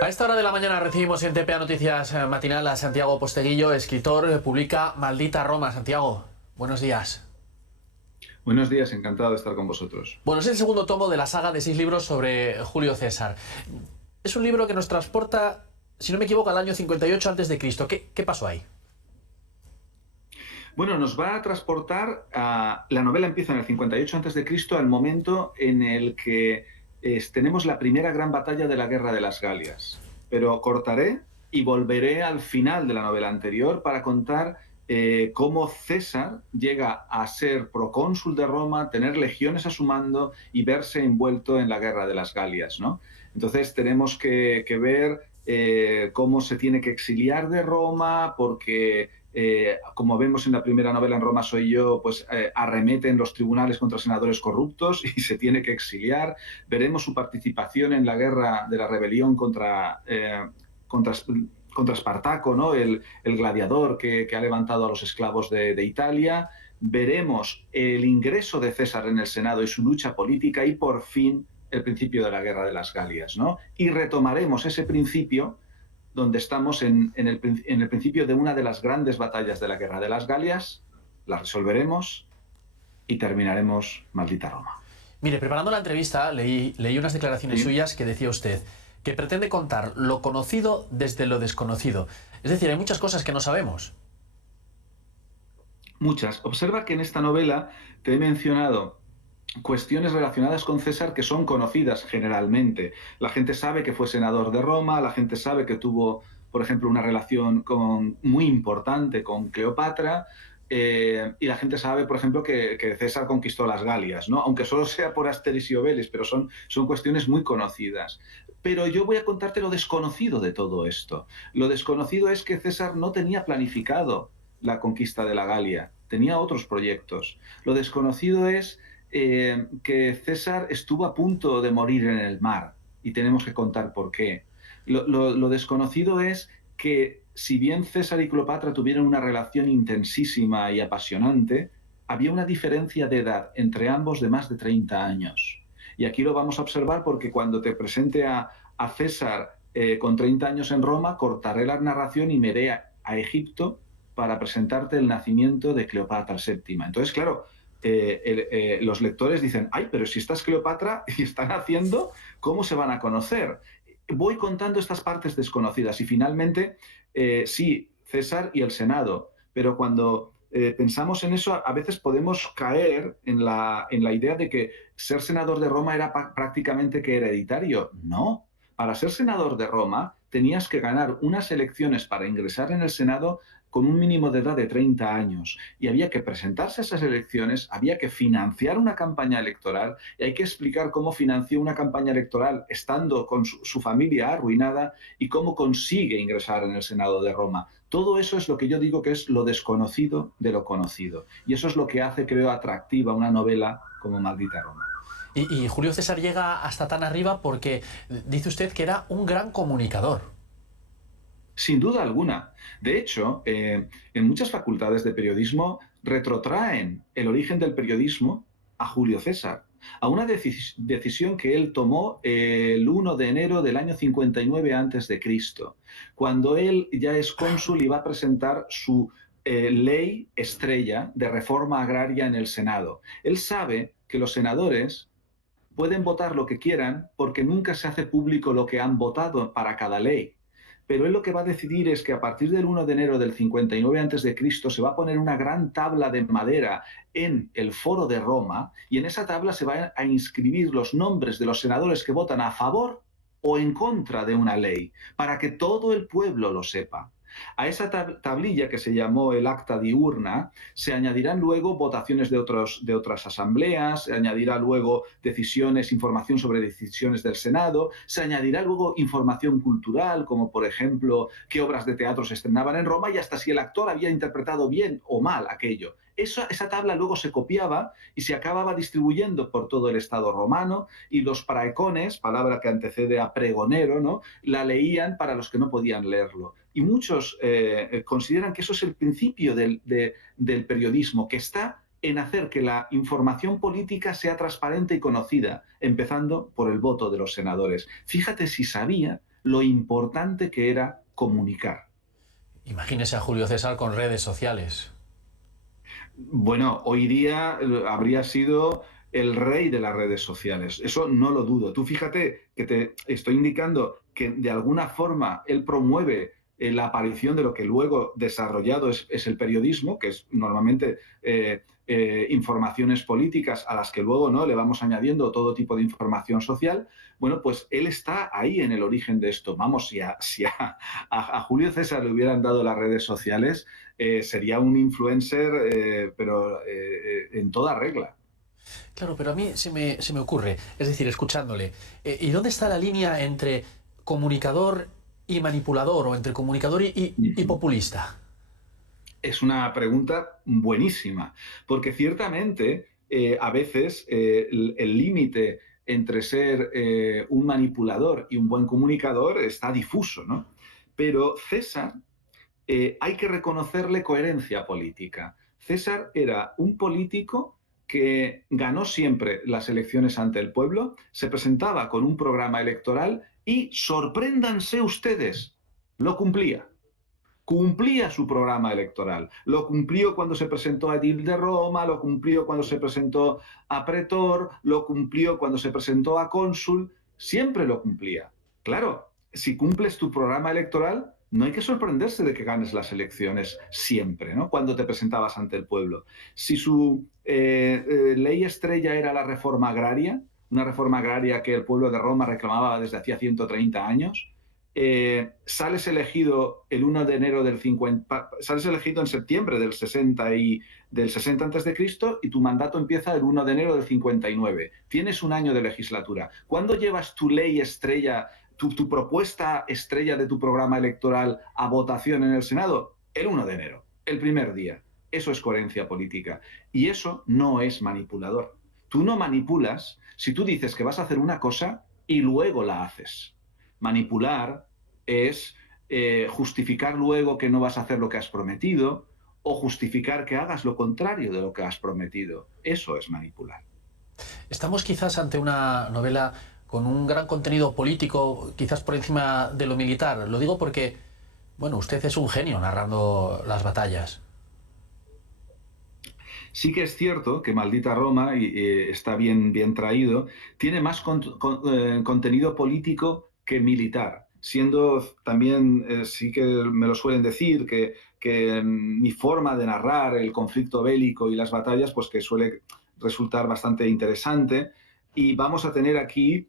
A esta hora de la mañana recibimos en TPA Noticias Matinal a Santiago Posteguillo, escritor, publica Maldita Roma. Santiago, buenos días. Buenos días, encantado de estar con vosotros. Bueno, es el segundo tomo de la saga de 6 libros sobre Julio César. Es un libro que nos transporta, si no me equivoco, al año 58 a.C. ¿Qué pasó ahí? Bueno, nos va a transportar a... La novela empieza en el 58 a.C., al momento en el que tenemos la primera gran batalla de la Guerra de las Galias. Pero cortaré y volveré al final de la novela anterior para contar cómo César llega a ser procónsul de Roma, tener legiones a su mando y verse envuelto en la Guerra de las Galias, ¿no? Entonces tenemos que ver cómo se tiene que exiliar de Roma porque... como vemos en la primera novela, En Roma soy yo, pues arremete en los tribunales contra senadores corruptos y se tiene que exiliar. Veremos su participación en la guerra de la rebelión contra Espartaco, ¿no? el gladiador que ha levantado a los esclavos de Italia. Veremos el ingreso de César en el Senado y su lucha política y por fin el principio de la Guerra de las Galias, ¿no? Y retomaremos ese principio donde estamos en el principio de una de las grandes batallas de la Guerra de las Galias, la resolveremos y terminaremos Maldita Roma. Mire, preparando la entrevista leí unas declaraciones suyas que decía usted que pretende contar lo conocido desde lo desconocido. Es decir, hay muchas cosas que no sabemos. Muchas. Observa que en esta novela te he mencionado cuestiones relacionadas con César que son conocidas generalmente. La gente sabe que fue senador de Roma, la gente sabe que tuvo, por ejemplo, una relación muy importante con Cleopatra, y la gente sabe, por ejemplo, que César conquistó las Galias, ¿no? Aunque solo sea por Asterix y Obelix, pero son cuestiones muy conocidas. Pero yo voy a contarte lo desconocido de todo esto. Lo desconocido es que César no tenía planificado la conquista de la Galia, tenía otros proyectos. Lo desconocido es que César estuvo a punto de morir en el mar y tenemos que contar por qué. Lo desconocido es que si bien César y Cleopatra tuvieron una relación intensísima y apasionante, había una diferencia de edad entre ambos de más de 30 años. Y aquí lo vamos a observar porque cuando te presente a César con 30 años en Roma, cortaré la narración y me iré a Egipto para presentarte el nacimiento de Cleopatra VII. Entonces, claro, los lectores dicen, ay, pero si esta es Cleopatra y están haciendo, ¿cómo se van a conocer? Voy contando estas partes desconocidas y finalmente, sí, César y el Senado, pero cuando pensamos en eso, a veces podemos caer en la idea de que ser senador de Roma era prácticamente que hereditario. No, para ser senador de Roma tenías que ganar unas elecciones para ingresar en el Senado con un mínimo de edad de 30 años y había que presentarse a esas elecciones, había que financiar una campaña electoral y hay que explicar cómo financió una campaña electoral estando con su familia arruinada y cómo consigue ingresar en el Senado de Roma. Todo eso es lo que yo digo que es lo desconocido de lo conocido y eso es lo que hace, creo, atractiva una novela como Maldita Roma. Y Julio César llega hasta tan arriba porque dice usted que era un gran comunicador. Sin duda alguna. De hecho, en muchas facultades de periodismo retrotraen el origen del periodismo a Julio César, a una decisión que él tomó el 1 de enero del año 59 a.C., cuando él ya es cónsul y va a presentar su ley estrella de reforma agraria en el Senado. Él sabe que los senadores pueden votar lo que quieran porque nunca se hace público lo que han votado para cada ley. Pero él lo que va a decidir es que a partir del 1 de enero del 59 a.C. se va a poner una gran tabla de madera en el Foro de Roma y en esa tabla se van a inscribir los nombres de los senadores que votan a favor o en contra de una ley, para que todo el pueblo lo sepa. A esa tablilla que se llamó el acta diurna se añadirán luego votaciones de otras asambleas, se añadirá luego información sobre decisiones del Senado, se añadirá luego información cultural, como por ejemplo qué obras de teatro se estrenaban en Roma y hasta si el actor había interpretado bien o mal aquello. Esa tabla luego se copiaba y se acababa distribuyendo por todo el Estado romano y los praecones, palabra que antecede a pregonero, ¿no?, la leían para los que no podían leerlo. Y muchos consideran que eso es el principio del periodismo, que está en hacer que la información política sea transparente y conocida, empezando por el voto de los senadores. Fíjate si sabía lo importante que era comunicar. Imagínese a Julio César con redes sociales. Bueno, hoy día habría sido el rey de las redes sociales. Eso no lo dudo. Tú fíjate que te estoy indicando que de alguna forma él promueve la aparición de lo que luego desarrollado es el periodismo, que es normalmente informaciones políticas a las que luego no le vamos añadiendo todo tipo de información social. Bueno, pues él está ahí en el origen de esto. Vamos, si a Julio César le hubieran dado las redes sociales, sería un influencer, pero en toda regla. Claro, pero a mí se me ocurre, es decir, escuchándole, ¿y dónde está la línea entre comunicador y manipulador, o entre comunicador y populista? Es una pregunta buenísima, porque ciertamente a veces el límite entre ser un manipulador y un buen comunicador está difuso, ¿no? Pero César, hay que reconocerle coherencia política. César era un político que ganó siempre las elecciones ante el pueblo, se presentaba con un programa electoral y, sorpréndanse ustedes, lo cumplía. Cumplía su programa electoral. Lo cumplió cuando se presentó a Edil de Roma, lo cumplió cuando se presentó a pretor, lo cumplió cuando se presentó a cónsul, siempre lo cumplía. Claro, si cumples tu programa electoral, no hay que sorprenderse de que ganes las elecciones siempre, ¿no? Cuando te presentabas ante el pueblo. Si su ley estrella era la reforma agraria, una reforma agraria que el pueblo de Roma reclamaba desde hacía 130 años, sales elegido el 1 de enero del 50, sales elegido en septiembre del 60 del 60 antes de Cristo, y tu mandato empieza el 1 de enero del 59. Tienes un año de legislatura. ¿Cuándo llevas tu ley estrella, tu propuesta estrella de tu programa electoral a votación en el Senado? El 1 de enero, el primer día. Eso es coherencia política. Y eso no es manipulador. Tú no manipulas si tú dices que vas a hacer una cosa y luego la haces. Manipular es justificar luego que no vas a hacer lo que has prometido, o justificar que hagas lo contrario de lo que has prometido. Eso es manipular. Estamos quizás ante una novela con un gran contenido político, quizás por encima de lo militar. Lo digo porque, bueno, usted es un genio narrando las batallas. Sí que es cierto que Maldita Roma, y está bien traído, tiene más contenido político que militar, siendo también, sí que me lo suelen decir, que mi forma de narrar el conflicto bélico y las batallas, pues que suele resultar bastante interesante. Y vamos a tener aquí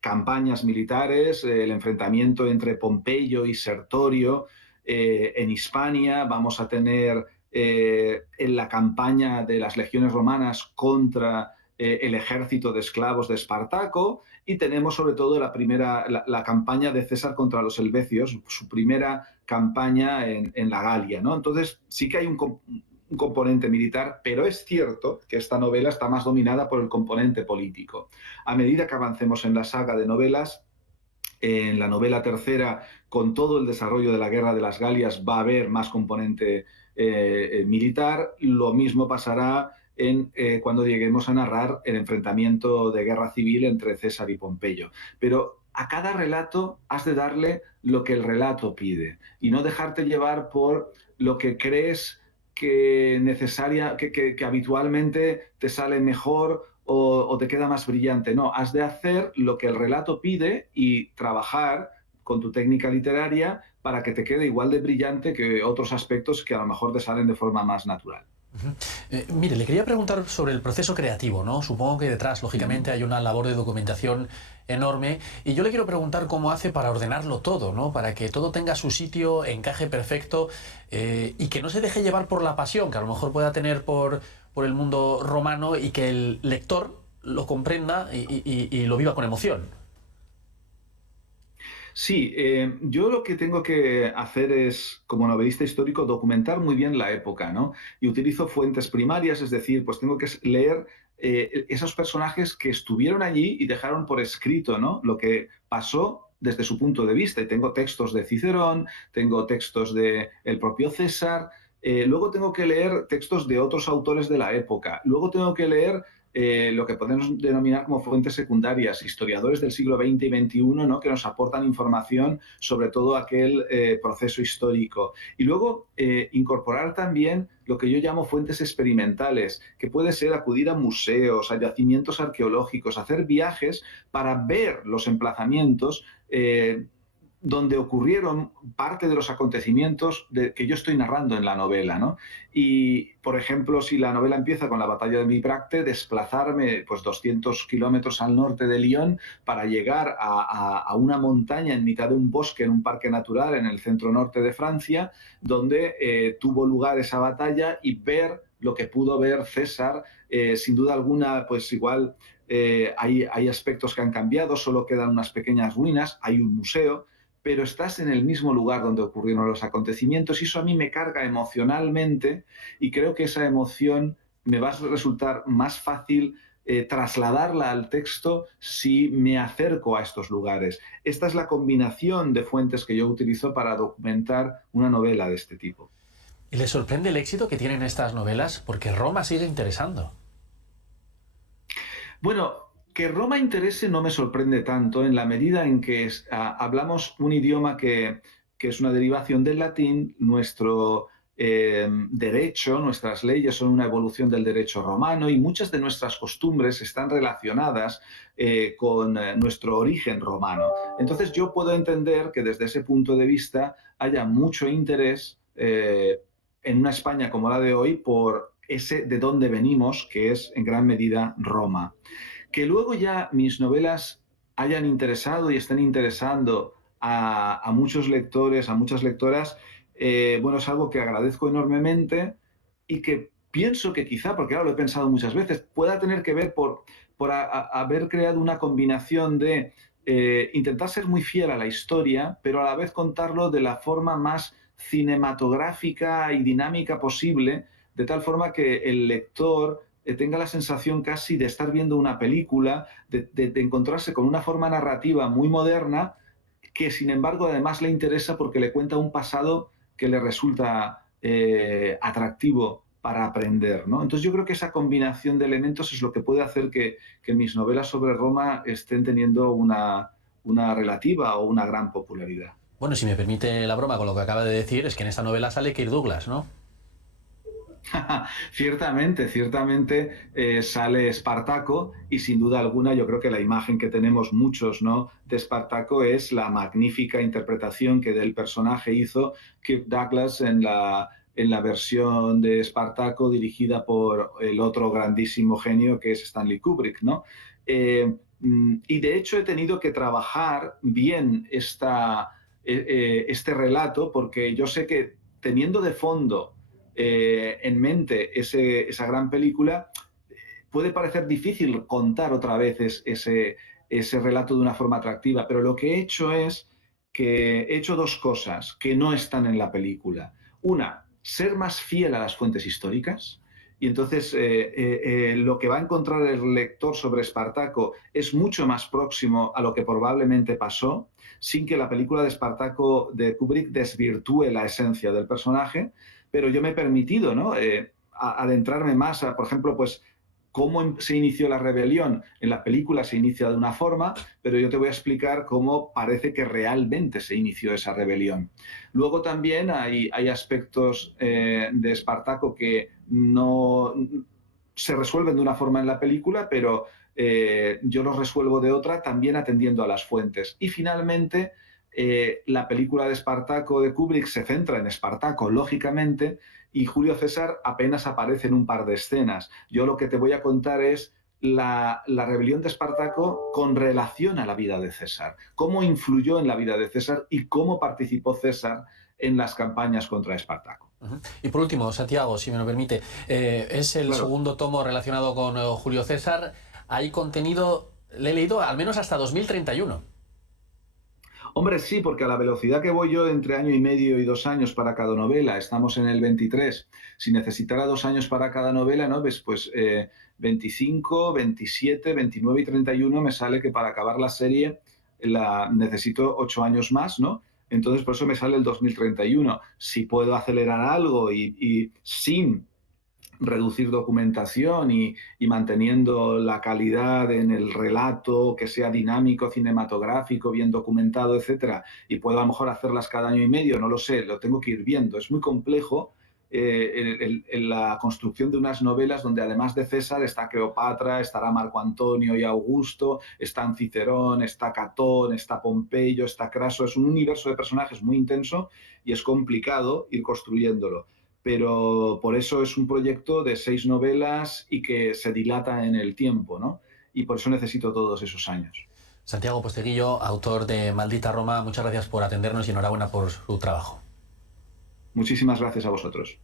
campañas militares, el enfrentamiento entre Pompeyo y Sertorio en Hispania. Vamos a tener en la campaña de las legiones romanas contra el ejército de esclavos de Espartaco, y tenemos sobre todo la campaña de César contra los helvecios, su primera campaña en la Galia, ¿no? Entonces sí que hay un componente militar, pero es cierto que esta novela está más dominada por el componente político. A medida que avancemos en la saga de novelas, en la novela tercera, con todo el desarrollo de la Guerra de las Galias, va a haber más componente militar. Lo mismo pasará cuando lleguemos a narrar el enfrentamiento de guerra civil entre César y Pompeyo. Pero a cada relato has de darle lo que el relato pide y no dejarte llevar por lo que crees que habitualmente te sale mejor o te queda más brillante. No, has de hacer lo que el relato pide y trabajar con tu técnica literaria para que te quede igual de brillante que otros aspectos que a lo mejor te salen de forma más natural. Mire, le quería preguntar sobre el proceso creativo, ¿no? Supongo que detrás, lógicamente, hay una labor de documentación enorme, y yo le quiero preguntar cómo hace para ordenarlo todo, ¿no? Para que todo tenga su sitio, encaje perfecto, y que no se deje llevar por la pasión que a lo mejor pueda tener por el mundo romano, y que el lector lo comprenda y lo viva con emoción. Sí, yo lo que tengo que hacer es, como novelista histórico, documentar muy bien la época, ¿no? Y utilizo fuentes primarias, es decir, pues tengo que leer esos personajes que estuvieron allí y dejaron por escrito, ¿no? Lo que pasó desde su punto de vista. Y tengo textos de Cicerón, tengo textos de el propio César, luego tengo que leer textos de otros autores de la época, luego tengo que leer lo que podemos denominar como fuentes secundarias, historiadores del siglo XX y XXI, ¿no? Que nos aportan información sobre todo aquel proceso histórico. Y luego incorporar también lo que yo llamo fuentes experimentales, que puede ser acudir a museos, a yacimientos arqueológicos, hacer viajes para ver los emplazamientos donde ocurrieron parte de los acontecimientos que yo estoy narrando en la novela, ¿no? Y, por ejemplo, si la novela empieza con la batalla de Bibracte, desplazarme pues 200 kilómetros al norte de Lyon para llegar a una montaña en mitad de un bosque, en un parque natural en el centro norte de Francia, donde tuvo lugar esa batalla y ver lo que pudo ver César, sin duda alguna, pues igual hay aspectos que han cambiado, solo quedan unas pequeñas ruinas, hay un museo, pero estás en el mismo lugar donde ocurrieron los acontecimientos y eso a mí me carga emocionalmente y creo que esa emoción me va a resultar más fácil trasladarla al texto si me acerco a estos lugares. Esta es la combinación de fuentes que yo utilizo para documentar una novela de este tipo. ¿Y le sorprende el éxito que tienen estas novelas? Porque Roma sigue interesando. Bueno, que Roma interese no me sorprende tanto en la medida en que hablamos un idioma que es una derivación del latín, nuestro derecho, nuestras leyes son una evolución del derecho romano y muchas de nuestras costumbres están relacionadas con nuestro origen romano. Entonces yo puedo entender que desde ese punto de vista haya mucho interés en una España como la de hoy por ese de dónde venimos, que es en gran medida Roma. Que luego ya mis novelas hayan interesado y estén interesando a muchos lectores, a muchas lectoras, bueno, es algo que agradezco enormemente y que pienso que quizá, porque ahora lo he pensado muchas veces, pueda tener que ver por haber creado una combinación de intentar ser muy fiel a la historia, pero a la vez contarlo de la forma más cinematográfica y dinámica posible, de tal forma que el lector tenga la sensación casi de estar viendo una película, de encontrarse con una forma narrativa muy moderna, que sin embargo además le interesa porque le cuenta un pasado que le resulta atractivo para aprender, ¿no? Entonces yo creo que esa combinación de elementos es lo que puede hacer que mis novelas sobre Roma estén teniendo una relativa o una gran popularidad. Bueno, si me permite la broma con lo que acaba de decir, es que en esta novela sale Kirk Douglas, ¿no? Ciertamente, ciertamente sale Espartaco y sin duda alguna yo creo que la imagen que tenemos muchos, ¿no?, de Espartaco es la magnífica interpretación que del personaje hizo Kirk Douglas en la versión de Espartaco dirigida por el otro grandísimo genio que es Stanley Kubrick, ¿no? Y de hecho he tenido que trabajar bien este relato porque yo sé que teniendo de fondo en mente esa gran película, puede parecer difícil contar otra vez ese relato de una forma atractiva, pero lo que he hecho es que he hecho dos cosas que no están en la película. Una, ser más fiel a las fuentes históricas. Y entonces lo que va a encontrar el lector sobre Espartaco es mucho más próximo a lo que probablemente pasó, sin que la película de Espartaco de Kubrick desvirtúe la esencia del personaje, pero yo me he permitido, ¿no?, adentrarme más a, por ejemplo, pues cómo se inició la rebelión. En la película se inicia de una forma, pero yo te voy a explicar cómo parece que realmente se inició esa rebelión. Luego también hay aspectos de Espartaco que no se resuelven de una forma en la película, pero yo los resuelvo de otra, también atendiendo a las fuentes. Y finalmente, la película de Espartaco de Kubrick se centra en Espartaco, lógicamente, y Julio César apenas aparece en un par de escenas. Yo lo que te voy a contar es la rebelión de Espartaco con relación a la vida de César, cómo influyó en la vida de César y cómo participó César en las campañas contra Espartaco. Y por último, Santiago, si me lo permite, es el Claro. segundo tomo relacionado con Julio César. Hay contenido, le he leído al menos hasta 2031. Hombre, sí, porque a la velocidad que voy yo entre año y medio y 2 años para cada novela, estamos en el 23. Si necesitara 2 años para cada novela, ¿no? Pues 25, 27, 29 y 31 me sale que para acabar la serie necesito 8 años más, ¿no? Entonces, por eso me sale el 2031. Si puedo acelerar algo y sin reducir documentación y manteniendo la calidad en el relato, que sea dinámico, cinematográfico, bien documentado, etcétera, y puedo a lo mejor hacerlas cada año y medio, no lo sé, lo tengo que ir viendo. Es muy complejo la construcción de unas novelas donde además de César está Cleopatra, estará Marco Antonio y Augusto, está Cicerón, está Catón, está Pompeyo, está Craso. Es un universo de personajes muy intenso y es complicado ir construyéndolo. Pero por eso es un proyecto de 6 novelas y que se dilata en el tiempo, ¿no? Y por eso necesito todos esos años. Santiago Posteguillo, autor de Maldita Roma, muchas gracias por atendernos y enhorabuena por su trabajo. Muchísimas gracias a vosotros.